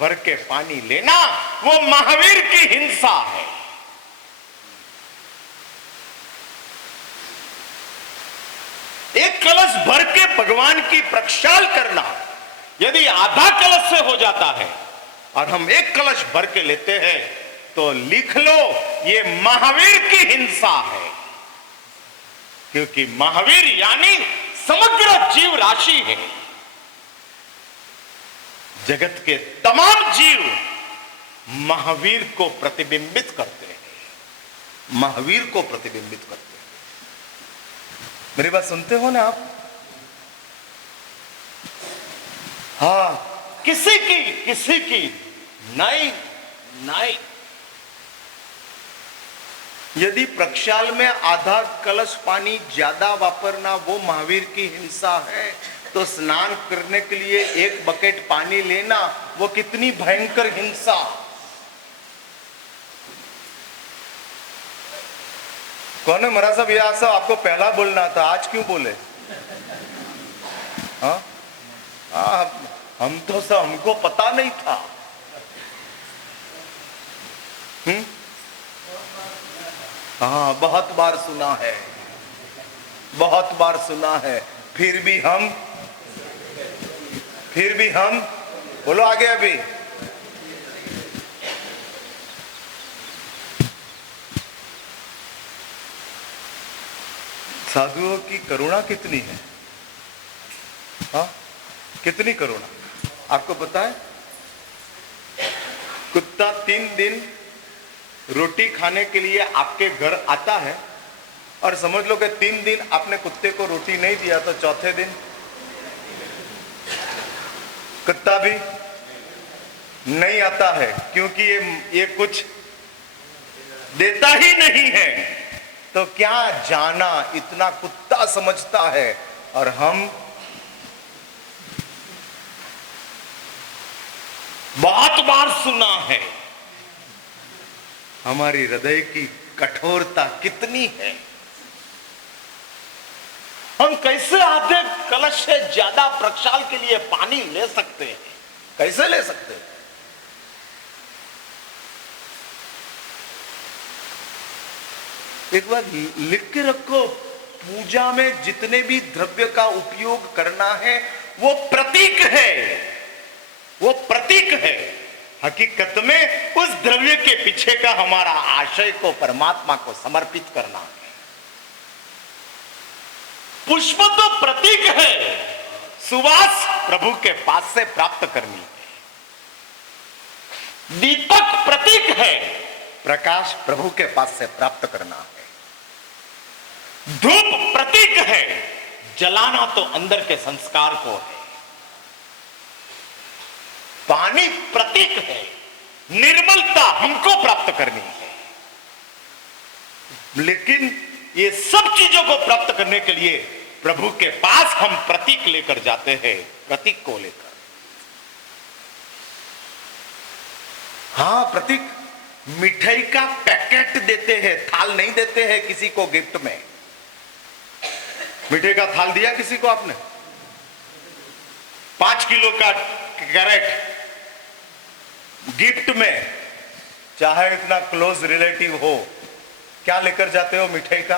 भर के पानी लेना वो महावीर की हिंसा है। एक कलश भर के भगवान की प्रक्षाल करना, यदि आधा कलश से हो जाता है और हम एक कलश भर के लेते हैं तो लिख लो ये महावीर की हिंसा है। क्योंकि महावीर यानी समग्र जीव राशि है। जगत के तमाम जीव महावीर को प्रतिबिंबित करते हैं, महावीर को प्रतिबिंबित करते हैं। मेरी बात सुनते हो ना आप? हाँ, किसी की नहीं नहीं। यदि प्रक्षाल में आधा कलश पानी ज्यादा वापरना वो महावीर की हिंसा है, तो स्नान करने के लिए एक बकेट पानी लेना वो कितनी भयंकर हिंसा। कौन है महाराज साहब? यह सब आपको पहला बोलना था, आज क्यों बोले? हाँ हम तो सब, हमको पता नहीं था। हाँ, बहुत बार सुना है, बहुत बार सुना है, फिर भी हम बोलो आगे। अभी साधुओं की करुणा कितनी है? हाँ, कितनी करुणा। आपको पता है, कुत्ता 3 दिन रोटी खाने के लिए आपके घर आता है और समझ लो कि 3 दिन आपने कुत्ते को रोटी नहीं दिया तो चौथे दिन कुत्ता भी नहीं आता है, क्योंकि ये कुछ देता ही नहीं है। तो क्या जाना इतना कुत्ता समझता है। और हम बहुत बार सुना है, हमारी हृदय की कठोरता कितनी है। हम कैसे आधे कलश से ज्यादा प्रक्षाल के लिए पानी ले सकते हैं? कैसे ले सकते हैं? एक बार लिख के रखो, पूजा में जितने भी द्रव्य का उपयोग करना है वो प्रतीक है, वो प्रतीक है। हकीकत में उस द्रव्य के पीछे का हमारा आशय को परमात्मा को समर्पित करना है। पुष्प तो प्रतीक है, सुवास प्रभु के पास से प्राप्त करनी है। दीपक प्रतीक है, प्रकाश प्रभु के पास से प्राप्त करना है। धूप प्रतीक है, जलाना तो अंदर के संस्कार को है। पानी प्रतीक है, निर्मलता हमको प्राप्त करनी है। लेकिन ये सब चीजों को प्राप्त करने के लिए प्रभु के पास हम प्रतीक लेकर जाते हैं, प्रतीक को लेकर। हाँ, प्रतीक। मिठाई का पैकेट देते हैं, थाल नहीं देते हैं किसी को गिफ्ट में। मिठाई का थाल दिया किसी को आपने? 5 किलो का कैरेट गिफ्ट में, चाहे इतना क्लोज रिलेटिव हो, क्या लेकर जाते हो मिठाई का?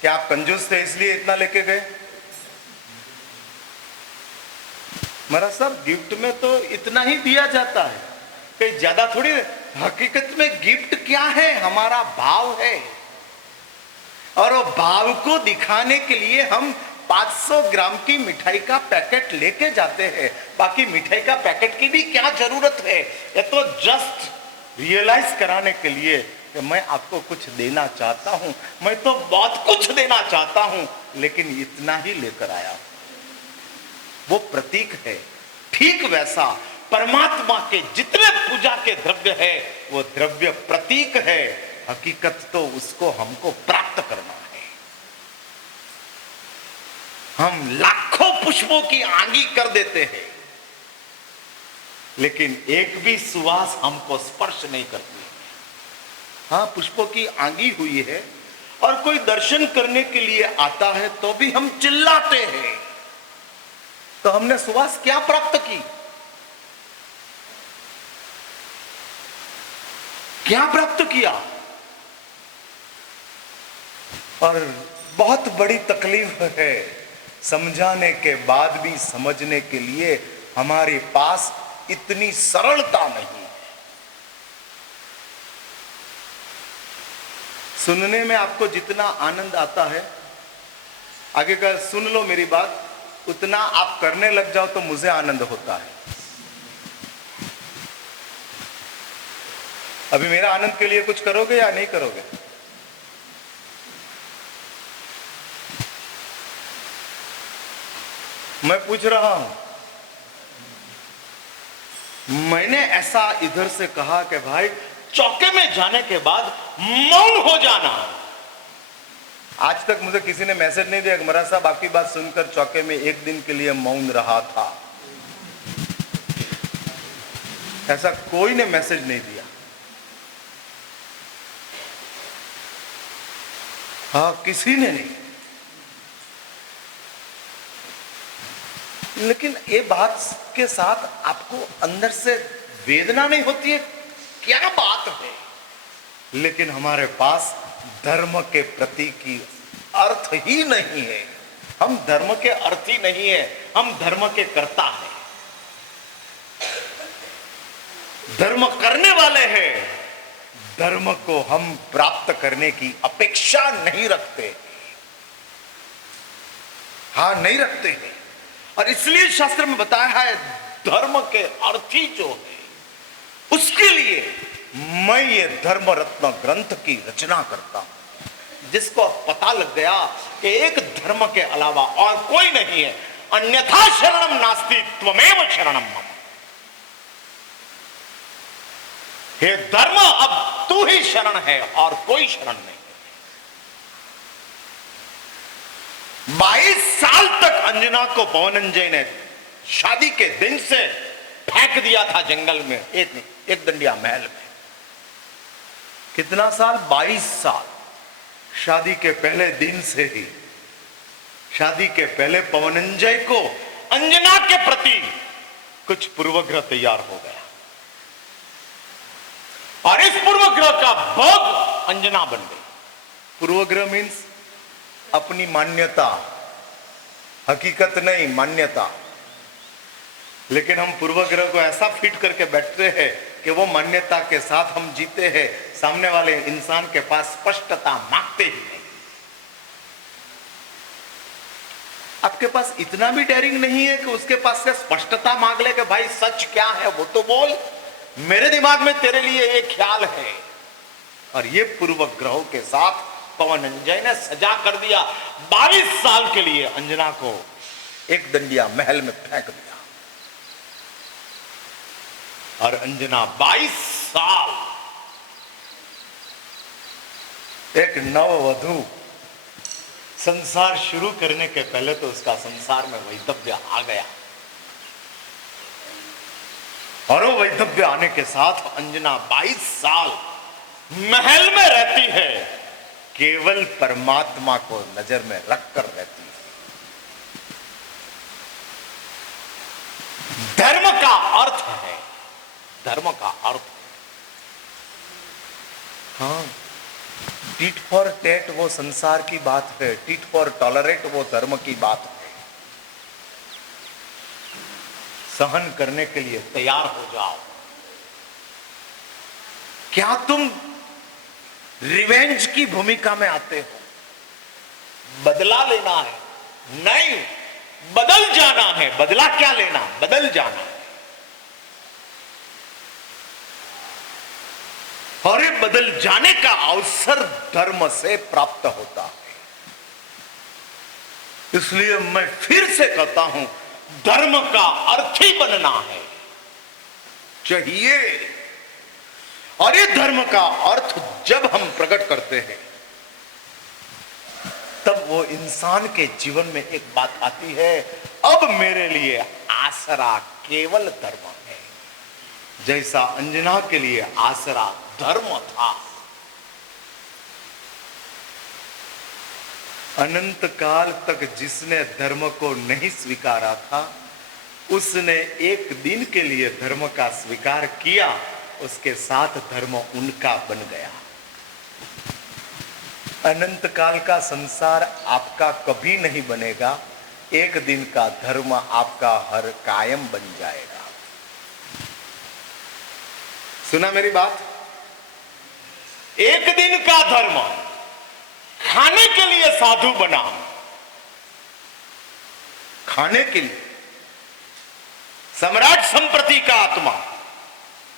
क्या आप कंजूस थे इसलिए इतना लेके गए? महाराज साहब, गिफ्ट में तो इतना ही दिया जाता है, कहीं ज्यादा थोड़ी। हकीकत में गिफ्ट क्या है? हमारा भाव है। और वो भाव को दिखाने के लिए हम 500 ग्राम की मिठाई का पैकेट लेके जाते हैं। बाकी मिठाई का पैकेट की भी क्या जरूरत है? ये तो जस्ट रियलाइज कराने के लिए कि मैं आपको कुछ देना चाहता हूं, मैं तो बहुत कुछ देना चाहता हूं, लेकिन इतना ही लेकर आया। वो प्रतीक है। ठीक वैसा परमात्मा के जितने पूजा के द्रव्य है वो द्रव्य प्रतीक है। हकीकत तो उसको हमको प्राप्त करना है। हम लाखों पुष्पों की आंगी कर देते हैं, लेकिन एक भी सुवास हमको स्पर्श नहीं करती। हाँ, पुष्पों की आंगी हुई है और कोई दर्शन करने के लिए आता है तो भी हम चिल्लाते हैं। तो हमने सुवास क्या प्राप्त की? क्या प्राप्त किया। और बहुत बड़ी तकलीफ है, समझाने के बाद भी समझने के लिए हमारे पास इतनी सरलता नहीं है। सुनने में आपको जितना आनंद आता है, आगे का सुन लो मेरी बात, उतना आप करने लग जाओ तो मुझे आनंद होता है। अभी मेरा आनंद के लिए कुछ करोगे या नहीं करोगे? मैं पूछ रहा हूं। मैंने ऐसा इधर से कहा कि भाई चौके में जाने के बाद मौन हो जाना। आज तक मुझे किसी ने मैसेज नहीं दिया कि महाराज साहब आपकी बात सुनकर चौके में एक दिन के लिए मौन रहा था। ऐसा कोई ने मैसेज नहीं दिया। हाँ, किसी ने नहीं। लेकिन ये बात के साथ आपको अंदर से वेदना नहीं होती है, क्या बात है। लेकिन हमारे पास धर्म के प्रति की अर्थ ही नहीं है। हम धर्म के अर्थ ही नहीं है, हम धर्म के कर्ता हैं, धर्म करने वाले हैं। धर्म को हम प्राप्त करने की अपेक्षा नहीं रखते। हाँ, नहीं रखते हैं। और इसलिए शास्त्र में बताया है धर्म के अर्थी जो है उसके लिए मैं ये धर्म रत्न ग्रंथ की रचना करता हूं, जिसको पता लग गया कि एक धर्म के अलावा और कोई नहीं है। अन्यथा शरणम नास्ति त्वमेव शरणम मम। हे धर्म, अब तू ही शरण है और कोई शरण नहीं। 22 साल तक अंजना को पवनंजय ने शादी के दिन से फेंक दिया था जंगल में, एक दंडिया महल में। कितना साल? 22 साल। शादी के पहले दिन से ही, शादी के पहले पवनंजय को अंजना के प्रति कुछ पूर्वग्रह तैयार हो गया और इस पूर्वग्रह का भोग अंजना बन गई। पूर्वग्रह मीन्स अपनी मान्यता, हकीकत नहीं, मान्यता। लेकिन हम पूर्वग्रह को ऐसा फिट करके बैठते हैं कि वो मान्यता के साथ हम जीते हैं, सामने वाले इंसान के पास स्पष्टता मांगते ही नहीं। आपके पास इतना भी डेयरिंग नहीं है कि उसके पास से स्पष्टता मांग ले कि भाई सच क्या है वो तो बोल, मेरे दिमाग में तेरे लिए एक ख्याल है। और ये पूर्वग्रहों के साथ पवनंजय ने सजा कर दिया। 22 साल के लिए अंजना को एक दंडिया महल में फेंक दिया और अंजना 22 साल एक नववधू संसार शुरू करने के पहले तो उसका संसार में वैधव्य आ गया और वो वैधव्य आने के साथ अंजना 22 साल महल में रहती है, केवल परमात्मा को नजर में रखकर रहती है। धर्म का अर्थ है, धर्म का अर्थ, हाँ, टिट फॉर टेट वो संसार की बात है, टिट फॉर टॉलरेट वो धर्म की बात है। सहन करने के लिए तैयार हो जाओ। क्या तुम रिवेंज की भूमिका में आते हो? बदला लेना है? नहीं, बदल जाना है। बदला क्या लेना? बदल जाना है। और ये बदल जाने का अवसर धर्म से प्राप्त होता है। इसलिए मैं फिर से कहता हूं, धर्म का अर्थी बनना है चाहिए। और ये धर्म का अर्थ जब हम प्रकट करते हैं तब वो इंसान के जीवन में एक बात आती है, अब मेरे लिए आसरा केवल धर्म है। जैसा अंजना के लिए आसरा धर्म था, अनंत काल तक जिसने धर्म को नहीं स्वीकारा था उसने एक दिन के लिए धर्म का स्वीकार किया उसके साथ धर्म उनका बन गया। अनंत काल का संसार आपका कभी नहीं बनेगा, एक दिन का धर्म आपका हर कायम बन जाएगा। सुना मेरी बात? एक दिन का धर्म खाने के लिए साधु बना, खाने के लिए सम्राट संप्रति का आत्मा,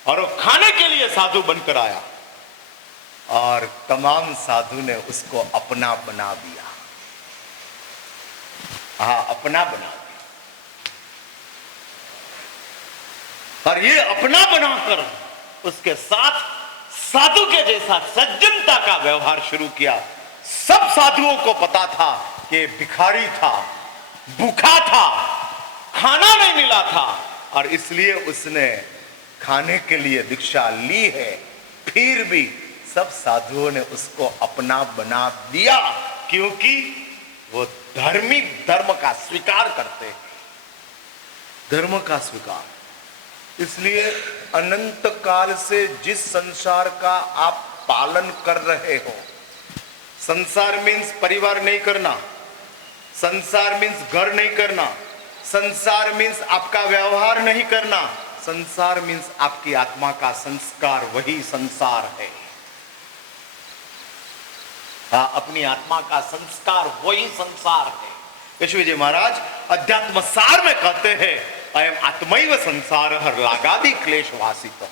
और वो खाने के लिए साधु बनकर आया और तमाम साधु ने उसको अपना बना दिया। हाँ, अपना बना दिया। और ये अपना बनाकर उसके साथ साधु के जैसा सज्जनता का व्यवहार शुरू किया। सब साधुओं को पता था कि भिखारी था, भूखा था, खाना नहीं मिला था, और इसलिए उसने खाने के लिए दीक्षा ली है। फिर भी सब साधुओं ने उसको अपना बना दिया, क्योंकि वो धर्मी धर्म का स्वीकार करते हैं, धर्म का स्वीकार। इसलिए अनंत काल से जिस संसार का आप पालन कर रहे हो, संसार मीन्स परिवार नहीं करना, संसार मीन्स घर नहीं करना, संसार मीन्स आपका व्यवहार नहीं करना, संसार मीन्स आपकी आत्मा का संस्कार, वही संसार है। हाँ, अपनी आत्मा का संस्कार वही संसार है। यशवी जी महाराज अध्यात्म सार में कहते हैं, अयम आत्मैव संसार हर लागादि क्लेश वासित।